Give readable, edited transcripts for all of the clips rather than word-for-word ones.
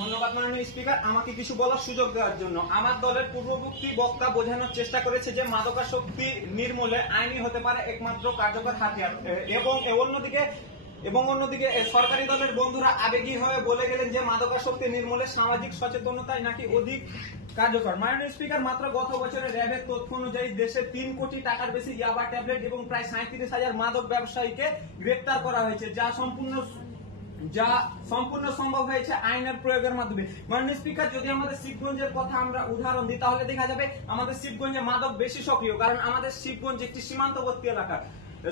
ধন্যবাদ মাননীয় স্পিকার, আমাকে কিছু বলার সুযোগ দেওয়ার জন্য। আমার দলের পূর্ববর্তী বক্তা বোঝানোর চেষ্টা করেছে যে মাদকাসক্তি নির্মূলে আইনই হতে পারে একমাত্র কার্যকর হাতিয়ার, এবং অন্যদিকে সরকারি দলের বন্ধুরা আবেগী হয়ে বলে গেলেন যে মাদকাসক্তি নির্মূলে সামাজিক সচেতনতাই নাকি অধিক কার্যকর। মাননীয় স্পিকার, মাত্র গত বছরের র্যাবের তথ্য অনুযায়ী দেশে 3 কোটি টাকার বেশি ইয়াবা ট্যাবলেট এবং প্রায় 37,000 মাদক ব্যবসায়ীকে গ্রেপ্তার করা হয়েছে, যা সম্পূর্ণ সম্ভব হয়েছে আইনের প্রয়োগের মাধ্যমে। মাননীয় স্পিকার, যদি আমাদের শিবগঞ্জের কথা আমরা উদাহরণ দিই তাহলে দেখা যাবে আমাদের শিবগঞ্জে মাদক বেশি সক্রিয়, কারণ আমাদের শিবগঞ্জ একটি সীমান্তবর্তী এলাকা।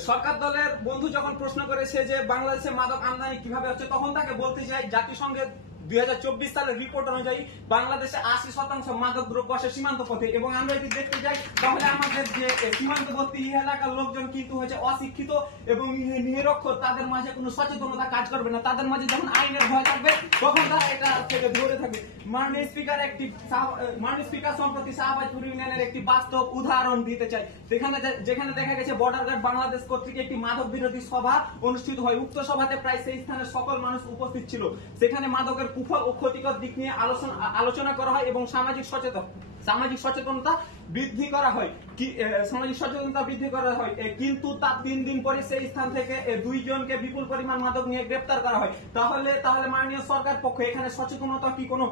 সরকার দলের বন্ধু যখন প্রশ্ন করেছে যে বাংলাদেশে মাদক আমদানি কিভাবে হচ্ছে, তখন তাকে বলতে চাই জাতিসংঘের 2024 সালের রিপোর্ট অনুযায়ী বাংলাদেশে 80% মাদক দ্রব্য আসে সীমান্ত পথে, এবং আমরা যদি দেখতে যাই তাহলে আমাদের যে সীমান্তবর্তী এলাকার লোকজন কিন্তু হচ্ছে অশিক্ষিত এবং নিরক্ষর, তাদের মাঝে কোনো সচেতনতা কাজ করবে না। তাদের মাঝে যখন আইনের ভয় থাকবে তখন তারা এটা থেকে দূরে থাকবে। মাননীয় স্পিকার, সম্প্রতি শাহবাজপুর ইউনিয়নের একটি বাস্তব উদাহরণ দিতে চাই, যেখানে দেখা গেছে বর্ডার গার্ড বাংলাদেশ কর্তৃক একটি মাদক বিরোধী সভা অনুষ্ঠিত হয়। উক্ত সভাতে প্রায় সেই স্থানের সকল মানুষ উপস্থিত ছিল। সেখানে মাদকের কুফল ও ক্ষতিকর দিক নিয়ে আলোচনা করা হয় এবং সামাজিক সচেতনতা বৃদ্ধি করা হয়। কিন্তু তার 3 দিন পরে সেই স্থান থেকে 2 জনকে বিপুল পরিমাণ মাদক নিয়ে গ্রেপ্তার করা হয়। তাহলে মাননীয় সরকার পক্ষ এখানে সচেতনতা কি কোনো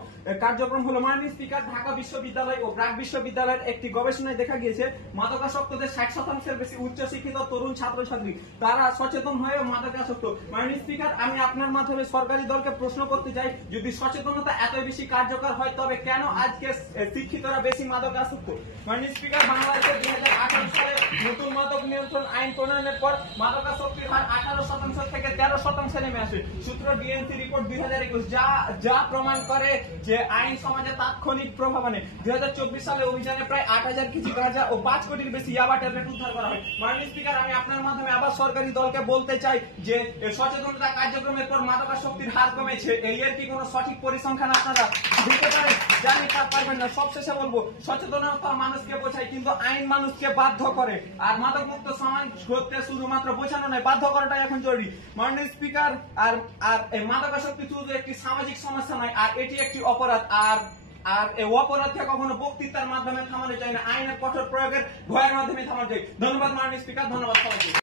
কার্যক্রম হলো? মাননীয় স্পিকার, ঢাকা বিশ্ববিদ্যালয় ও ব্র্যাক বিশ্ববিদ্যালয়ের একটি গবেষণায় দেখা গিয়েছে মাদকাসক্তদের 60%-এর বেশি উচ্চশিক্ষিত তরুণ ছাত্রছাত্রী, তারা সচেতন হয়ে মাদকাসক্ত। মাননীয় স্পিকার, আমি আপনার মাধ্যমে সরকারি দলকে প্রশ্ন করতে চাই, যদি সচেতনতা এত বেশি কার্যকর হয় তবে কেন আজকে শিক্ষিতরা বেশি মাদকাসক্ত? মাননীয় স্পিকার, বাংলাদেশে 2018 সালে নতুন মাদক নিয়ন্ত্রণ আইন প্রণয়নের পর মাদকাসক্তির হার 18% থেকে 13% নেমে আসে। সূত্র ডিএনসি রিপোর্ট 2021, যা প্রমাণ করে যে আইন সমাজে তাৎক্ষণিক প্রভাব আনে। 2024 সালে অভিযানে প্রায় 8,000 কেজি গাঁজা ও 5 কোটির বেশি ইয়াবা ট্যাবলেট উদ্ধার করা হয়। মাননীয় স্পিকার, আমি আপনার মাধ্যমে আবার সরকারি দলকে বলতে চাই যে সচেতনতা কার্যক্রমের পর মাদকাসক্তির হার কমেছে, এর কি কোনো সঠিক পরিসংখ্যান আপনারা দিতে পারেন? জানি পারবেন না। সবশেষে বলবো, সচেতনতা মানুষকে বোঝায় কিন্তু আইন মানুষকে বাধ্য করে, আর মাদক মুক্ত সমাজ করতে শুধুমাত্র বোঝানো নয়, বাধ্য করাটাই এখন জরুরি। মাননীয় স্পিকার, আর মাদকাসক্তি শুধু একটি সামাজিক সমস্যা নয়, আর এটি একটি অপরাধ। আর এই অপরাধকে কখনো বক্তৃতার মাধ্যমে থামানো যায় না, আইনের কঠোর প্রয়োগের ভয়ের মাধ্যমে থামানো যায়। ধন্যবাদ মাননীয় স্পিকার, ধন্যবাদ সবাইকে।